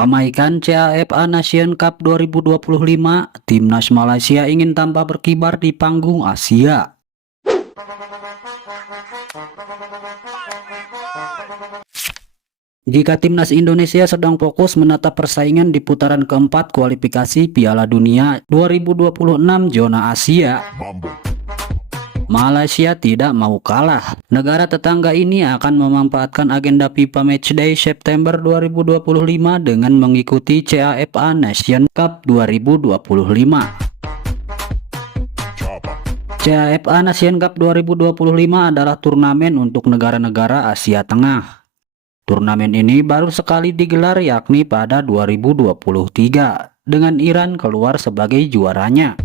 Meramaikan CAFA Nation Cup 2025, Timnas Malaysia ingin tambah berkibar di panggung Asia. Jika Timnas Indonesia sedang fokus menatap persaingan di putaran keempat kualifikasi Piala Dunia 2026 zona Asia, Malaysia tidak mau kalah. Negara tetangga ini akan memanfaatkan agenda FIFA Matchday September 2025 dengan mengikuti CAFA Nation Cup 2025. CAFA Nation Cup 2025 adalah turnamen untuk negara-negara Asia Tengah. Turnamen ini baru sekali digelar yakni pada 2023 dengan Iran keluar sebagai juaranya.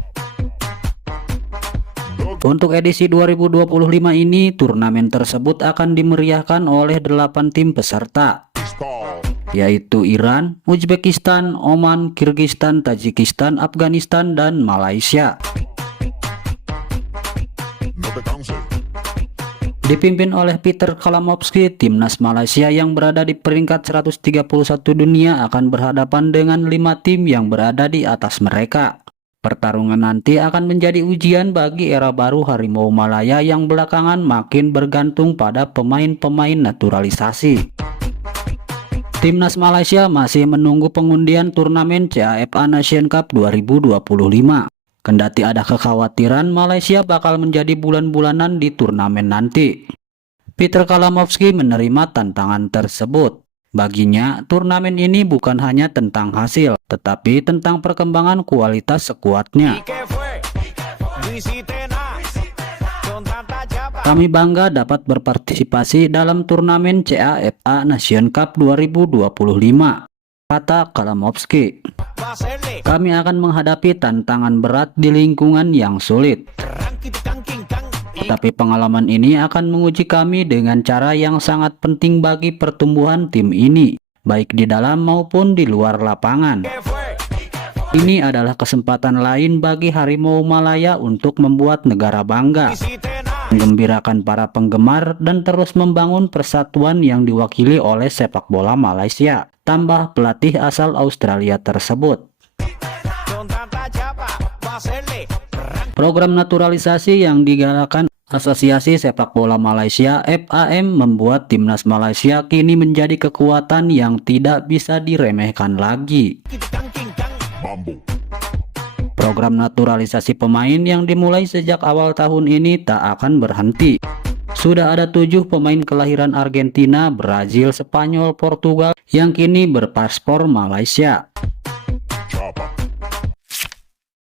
Untuk edisi 2025 ini, turnamen tersebut akan dimeriahkan oleh 8 tim peserta, yaitu Iran, Uzbekistan, Oman, Kirgistan, Tajikistan, Afghanistan, dan Malaysia. Dipimpin oleh Peter Kalamovski, Timnas Malaysia yang berada di peringkat 131 dunia akan berhadapan dengan 5 tim yang berada di atas mereka. Pertarungan nanti akan menjadi ujian bagi era baru Harimau Malaya yang belakangan makin bergantung pada pemain-pemain naturalisasi. Timnas Malaysia masih menunggu pengundian turnamen CAFA Nation Cup 2025. Kendati ada kekhawatiran Malaysia bakal menjadi bulan-bulanan di turnamen nanti, Peter Kalamovski menerima tantangan tersebut. Baginya, turnamen ini bukan hanya tentang hasil, tetapi tentang perkembangan kualitas skuadnya. Kami bangga dapat berpartisipasi dalam turnamen CAFA Nation Cup 2025, kata Kalamovski. Kami akan menghadapi tantangan berat di lingkungan yang sulit. Tetapi pengalaman ini akan menguji kami dengan cara yang sangat penting bagi pertumbuhan tim ini, baik di dalam maupun di luar lapangan. Ini adalah kesempatan lain bagi Harimau Malaya untuk membuat negara bangga, menggembirakan para penggemar, dan terus membangun persatuan yang diwakili oleh sepak bola Malaysia, tambah pelatih asal Australia tersebut. Program naturalisasi yang digalakkan Asosiasi Sepak Bola Malaysia (FAM) membuat Timnas Malaysia kini menjadi kekuatan yang tidak bisa diremehkan lagi. Program naturalisasi pemain yang dimulai sejak awal tahun ini tak akan berhenti. Sudah ada 7 pemain kelahiran Argentina, Brazil, Spanyol, Portugal yang kini berpaspor Malaysia.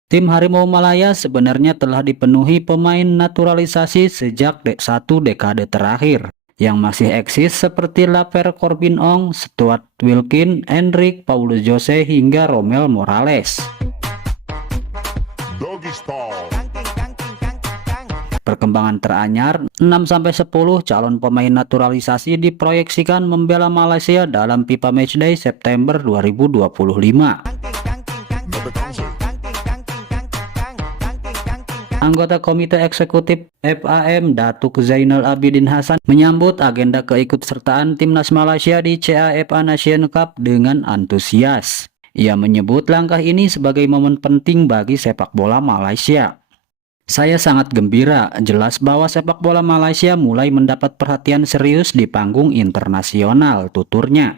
Tim Harimau Malaya sebenarnya telah dipenuhi pemain naturalisasi sejak satu dekade terakhir, yang masih eksis seperti Laver Corbin Ong, Stuart Wilkin, Enrique, Paulus Jose, hingga Romel Morales. Perkembangan teranyar, 6-10 calon pemain naturalisasi diproyeksikan membela Malaysia dalam FIFA Matchday September 2025. Anggota Komite Eksekutif FAM Datuk Zainal Abidin Hasan menyambut agenda keikutsertaan Timnas Malaysia di CAFA Nation Cup dengan antusias. Ia menyebut langkah ini sebagai momen penting bagi sepak bola Malaysia. Saya sangat gembira, jelas bahwa sepak bola Malaysia mulai mendapat perhatian serius di panggung internasional, tuturnya.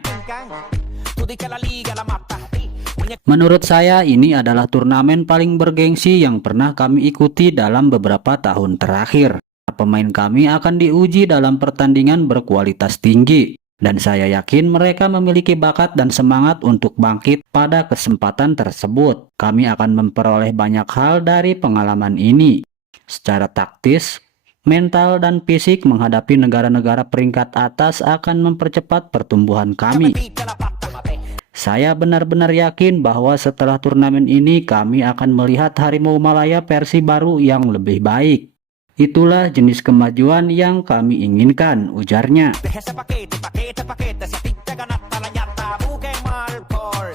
Menurut saya ini adalah turnamen paling bergengsi yang pernah kami ikuti dalam beberapa tahun terakhir. Pemain kami akan diuji dalam pertandingan berkualitas tinggi, dan saya yakin mereka memiliki bakat dan semangat untuk bangkit pada kesempatan tersebut. Kami akan memperoleh banyak hal dari pengalaman ini. Secara taktis, mental, dan fisik menghadapi negara-negara peringkat atas akan mempercepat pertumbuhan kami. Saya benar-benar yakin bahwa setelah turnamen ini kami akan melihat Harimau Malaya versi baru yang lebih baik. Itulah jenis kemajuan yang kami inginkan, ujarnya.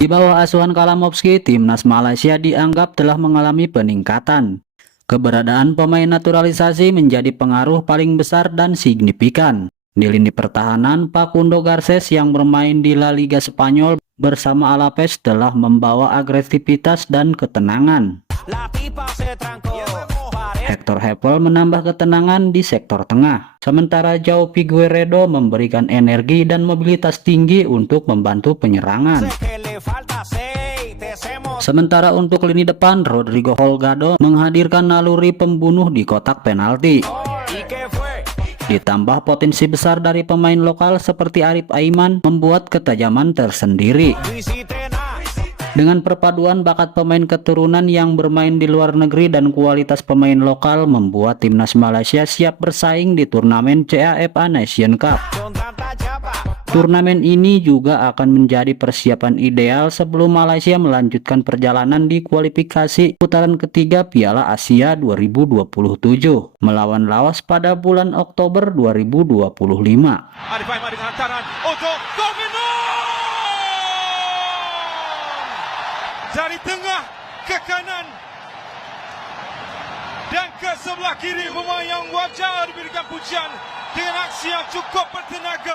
Di bawah asuhan Kalamovski, Timnas Malaysia dianggap telah mengalami peningkatan. Keberadaan pemain naturalisasi menjadi pengaruh paling besar dan signifikan. Di lini pertahanan, Facundo Garces yang bermain di La Liga Spanyol bersama Alaves telah membawa agresivitas dan ketenangan. Hector Heppel menambah ketenangan di sektor tengah, sementara Joao Figueiredo memberikan energi dan mobilitas tinggi untuk membantu penyerangan. Sementara untuk lini depan, Rodrigo Holgado menghadirkan naluri pembunuh di kotak penalti. Ditambah potensi besar dari pemain lokal seperti Arif Aiman membuat ketajaman tersendiri. Dengan perpaduan bakat pemain keturunan yang bermain di luar negeri dan kualitas pemain lokal membuat timnas Malaysia siap bersaing di turnamen CAFA Nation Cup. Turnamen ini juga akan menjadi persiapan ideal sebelum Malaysia melanjutkan perjalanan di kualifikasi putaran ketiga Piala Asia 2027 melawan Laos pada bulan Oktober 2025. Dari tengah ke kanan dan ke sebelah kiri, pemain yang wajar diberikan pujian dengan aksi yang cukup bertenaga.